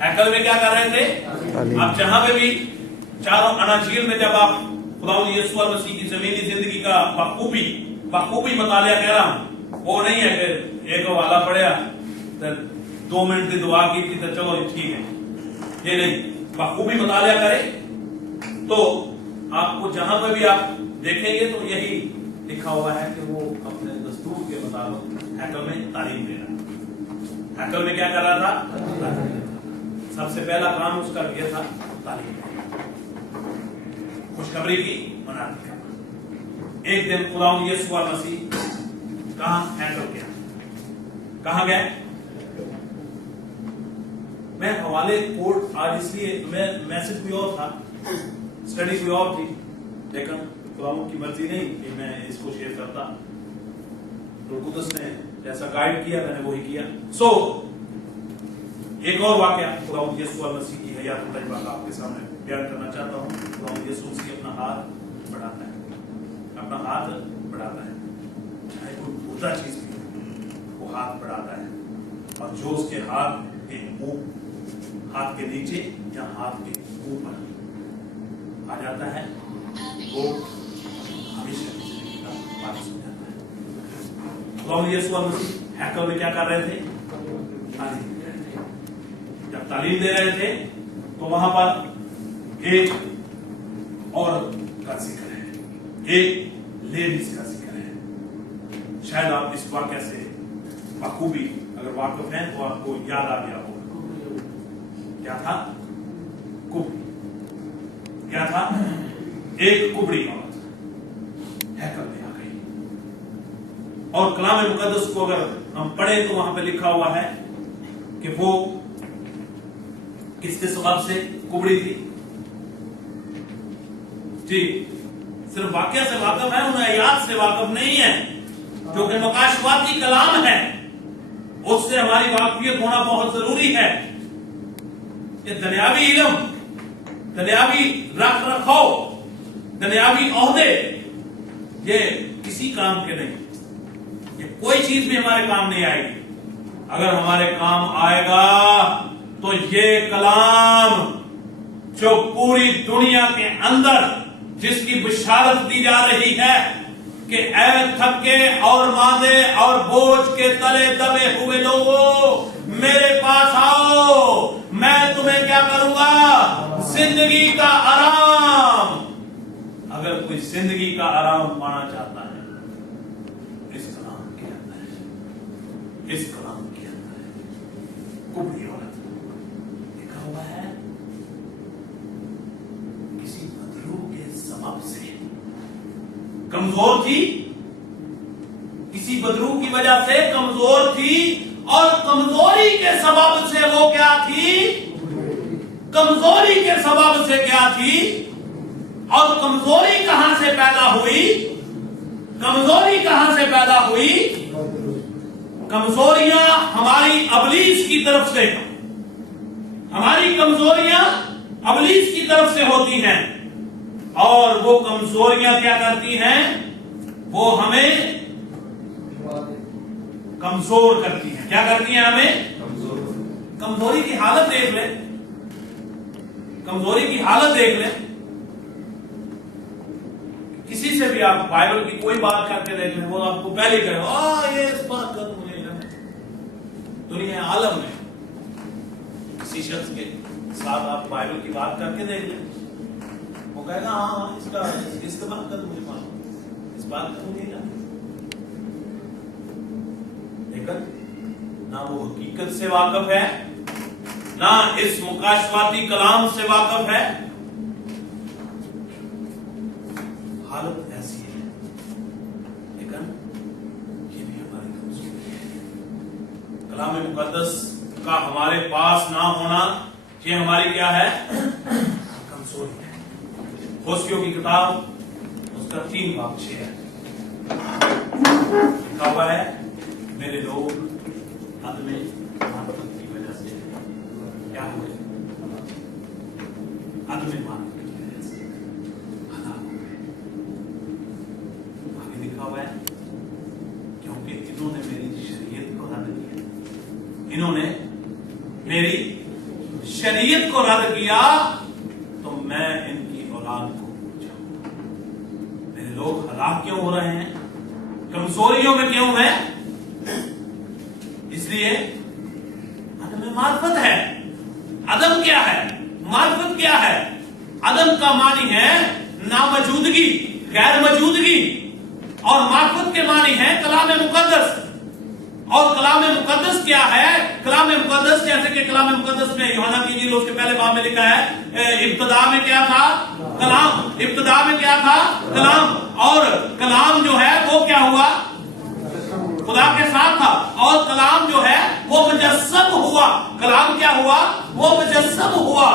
हैकल में क्या कर रहे थे? आप जहां पे भी चारों अनाजील में जब आप खुदावंद यीशु मसीह की जमीनी जिंदगी का बखूबी मतालिया कह रहा हूं, वो नहीं है कि एक वाला पढ़ा तो 2 मिनट की दुआ की थी तो चलो ठीक है, ये नहीं। बखूबी मतालिया करें तो आपको जहां पर भी आप देखेंगे तो यही लिखा हुआ है कि वो अपने दस्तूर के मुताबिक हैकल में तालीम दे रहा है। हैकल में क्या कर रहा था? सबसे पहला काम उसका यह था तालीम, खुशखबरी की मनाती करना। एक दिन खुदावंद यीशु मसीह कहां हैकल गया? कहां गए? मैं हवाले कोड आज इसलिए मैं मैसेज कोई और था, स्टडी कोई और थी, लेकिन खुदावंद की मर्जी नहीं कि मैं इसको शेयर करता। रूह कुदस ने जैसा गाइड किया मैंने वही किया। एक और वाकया खुदावंद यीशु मसीह की हयात तजुर्बा का आपके सामने बयान करना चाहता हूँ। खुदावंद यीशु मसीह अपना हाथ बढ़ाता है, चाहे कोई बुरा चीज भी हो, वो हाथ बढ़ाता है, और जो उसके हाथ के मुंह, हाथ के नीचे या हाथ के ऊपर आ जाता है वो हमेशा की जिंदगी का वारिस हो जाता है। खुदावंद यीशु मसीह हैकल में क्या कर रहे थे? तालीम दे रहे थे। जब तालीम दे रहे थे तो वहां पर एक औरत का जिक्र है, एक लेडीज का जिक्र है। शायद आप इस वाक्य से बखूबी अगर वाकिफ हैं तो आपको याद आ गया होगा। क्या था? कुबड़ी। क्या था? एक कुबड़ी औरत हैकल में आ गई। और कलाम मुकद्दस को अगर हम पढ़े तो वहां पे लिखा हुआ है कि वो किसके सबब से कुबड़ी थी? जी, सिर्फ वाक्य से वाकफ है, उन आयात से वाकफ नहीं है, क्योंकि मकाशवाती कलाम है, उससे हमारी वाकफियत होना बहुत जरूरी है। ये दुनियावी इल्म, दुनियावी रख रखाव, दुनियावी ओहदे, ये किसी काम के नहीं, ये कोई चीज भी हमारे काम नहीं आएगी। अगर हमारे काम आएगा तो ये कलाम जो पूरी दुनिया के अंदर जिसकी बिशारत दी जा रही है कि ऐ थके और मांदे और बोझ के तले दबे हुए लोगों मेरे पास आओ, मैं तुम्हें क्या करूंगा? जिंदगी का आराम। अगर कोई जिंदगी का आराम पाना चाहता है, इस कलाम के अंदर है, इस कलाम के अंदर है। कुबड़ी औरत लिखा हुआ है, किसी बदरू के सबब से कमजोर थी, किसी बदरू की वजह से कमजोर थी, और कमजोरी के सबब से वो क्या थी? कमजोरी के सबब से क्या थी? और कमजोरी कहां से पैदा हुई? कमजोरी कहां से पैदा हुई? कमजोरियां हमारी इब्लीस की तरफ से, हमारी कमजोरियां इब्लीस की तरफ से होती हैं, और वो कमजोरियां क्या करती हैं? वो हमें कमजोर करती हैं। क्या करती हैं? हमें कमजोरी की हालत देख ले, कमजोरी की हालत देख ले। किसी से भी आप बाइबल की कोई बात करके देख लें, वो आपको पहले कहे ये इस बात का मुझे दुनिया आलम में किसी शख्स के साथ आप बाइबल की बात करके देख लें, वो कहेगा हाँ इसका बात कर, मुझे मालूम, इस बात का मुझे जाना। लेकिन ना वो हकीकत से वाकफ है, ना इस मुकाशवाती कलाम से वाकफ है। हालत ऐसी है, लेकिन ये भी हमारी कमजोरी है। कलाम मुकद्दस का हमारे पास ना होना, ये हमारी क्या है? कमजोरी है। होशियों की किताब उसका 3 बाब 6 है, लिखा हुआ है, मेरे लोग अदमे मानवता की वजह से क्या हुए? अदमे मानवता की वजह से हलाक हो गए। आगे लिखा हुआ है, क्योंकि इन्होंने मेरी शरीयत को रद्द किया, इन्होंने मेरी शरीयत को रद्द किया तो मैं इनकी औलाद को भूल जाऊंगा। मेरे लोग हलाक क्यों हो रहे हैं, कमजोरियों में क्यों है? इसलिए अदम मार्फत है। अदम क्या है, मार्फत क्या है? अदम का मानी है नामौजूदगी, गैर मौजूदगी, और मार्फत के मानी है कलाम मुकद्दस। और कलाम मुकद्दस क्या है? कलाम मुकद्दस जैसे कि कलाम मुकद्दस में यूहन्ना की इंजील उसके पहले बाब में लिखा है, इब्तिदा में क्या था? कलाम। इब्तिदा में क्या था? कलाम। और कलाम जो है वो क्या हुआ? खुदा के साथ था। और कलाम जो है वो मुजस्सम हुआ। कलाम क्या हुआ? वो मुजस्सम हुआ।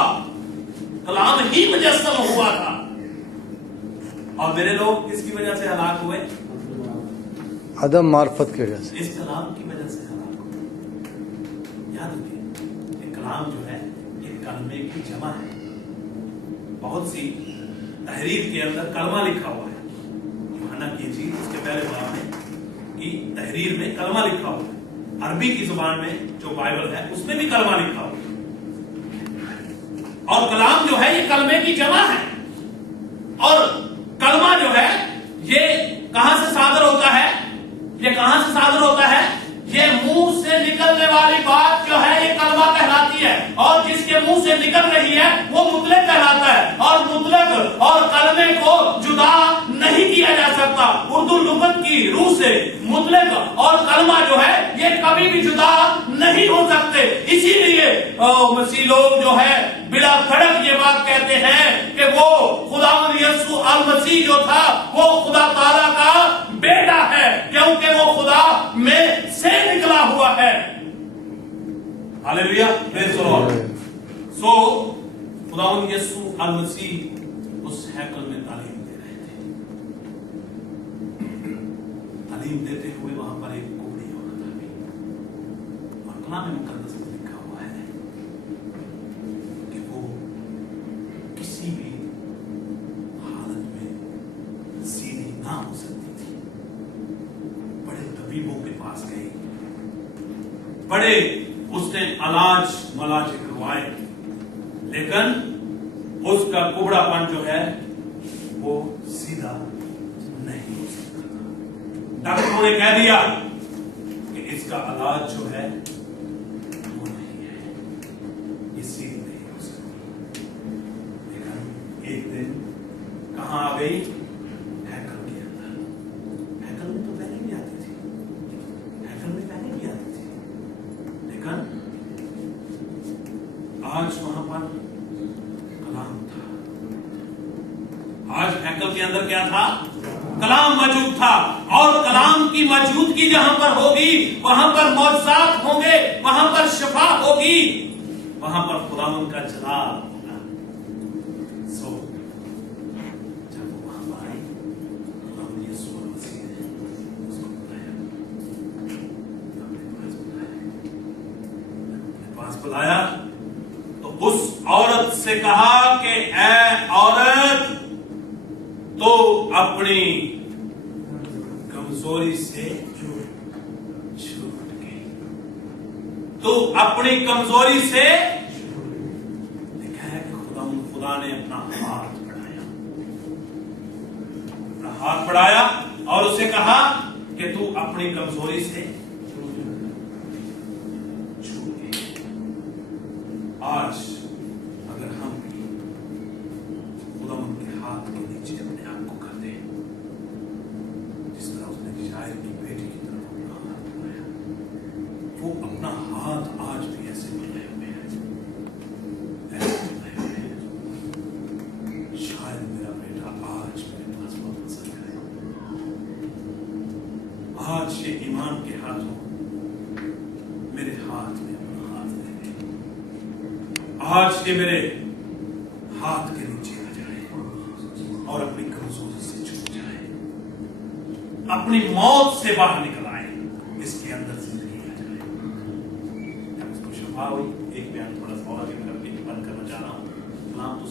कलाम ही मुजस्सम हुआ था। और मेरे लोग किसकी वजह से हलाक हुए? अदम मार्फत की वजह से, इस कलाम की वजह से हलाक हुए। याद रखिए, ये कलाम जो है ये कलमे की जमा है। बहुत सी तहरीर के अंदर कलमा लिखा हुआ है। यूहन्ना की इंजील उसके पहले बाब में की तहरीर में कलमा लिखा हुआ है। अरबी की जुबान में जो बाइबल है उसमें भी कलमा लिखा हुआ है। और कलाम जो है ये कलमे की जमा है। और कलमा जो है ये कहां से सादर होता है? ये कहां से सादर होता है? ये मुंह से निकलने वाली बात जो है ये कलमा कहलाती है। और जिसके मुंह से निकल रही है वो मुतलक कहलाता है। और मुतलक और कलमे को जुदा नहीं किया जा सकता। उर्दू लुगत की रूह से मुतलक और कलमा जो है ये कभी भी जुदा नहीं हो सकते। इसीलिए मसीह लोग जो है बिला धड़क ये बात कहते हैं कि वो खुदावंद यीशु अल मसीह जो था वो खुदा ताला का बेटा है, क्योंकि वो खुदा में से निकला हुआ है। Hallelujah, praise the lord. So खुदावंद यीशु अल मसीह उस हैकल में तालीम दे रहे थे। तालीम देते हुए वहां पर एक कुबड़ी औरत आ गई। और कलाम मुकद्दस में लिखा हुआ है कि वो किसी भी हालत में सीधी ना हो सकती थी। बड़े तबीबों के पास गई, बड़े उसने इलाज मलाज करवाए, लेकिन उसका कुबड़ापन जो है वो सीधा नहीं हो सकता था। डॉक्टरों ने कह दिया कि इसका इलाज जो है वो नहीं है, ये सीधी नहीं हो सकती। लेकिन एक दिन कहां आ गई? हैकल के अंदर। हैकल में तो पहले भी आती थी, हैकल में पहले भी आती थी, लेकिन आज वहां पर कलाम था। आज हैकल के अंदर क्या था? कलाम मौजूद था। और कलाम की मौजूदगी जहां पर होगी वहां पर मौजज़ात होंगे, वहां पर शफा होगी, वहां पर खुदावंद का जलाल होगा। सो जब वो वहां पर आई, खुदावंद यीशु मसीह ने उसको बुलाया, अपने पास बुलाया तो उस औरत से कहा कि ऐ औरत, तो अपनी कमजोरी से छूट गई। तो अपनी कमजोरी से लिखा है कि खुदा ने अपना हाथ बढ़ाया, अपना हाथ बढ़ाया और उसे कहा कि तू अपनी कमजोरी से छूट गई। आज अगर हम भी खुदावंद के हाथ के नीचे अपने आप को कर दें, जिस तरह उसने शायर की बेटी की तरफ अपना हाथ बढ़ाया, वो अपना हाथ आज भी ऐसे बढ़ाए हुए हैं, ऐसे बढ़ाए हुए हैं। शायद मेरा बेटा आज मेरे पास वापस आ जाए। आज ये ईमान के हाथों मेरे हाथ में अपना हाथ दे दे। आज ये मेरे हाथ के नीचे आ जाए और अपनी कमजोरी से छूट जाए, अपनी मौत से बाहर निकल आए, इसके अंदर जिंदगी आ जाए। जब उसको शफा हुई, एक बयान थोड़ा सा और आगे करके बंद करना चाह रहा हूं। कलाम तो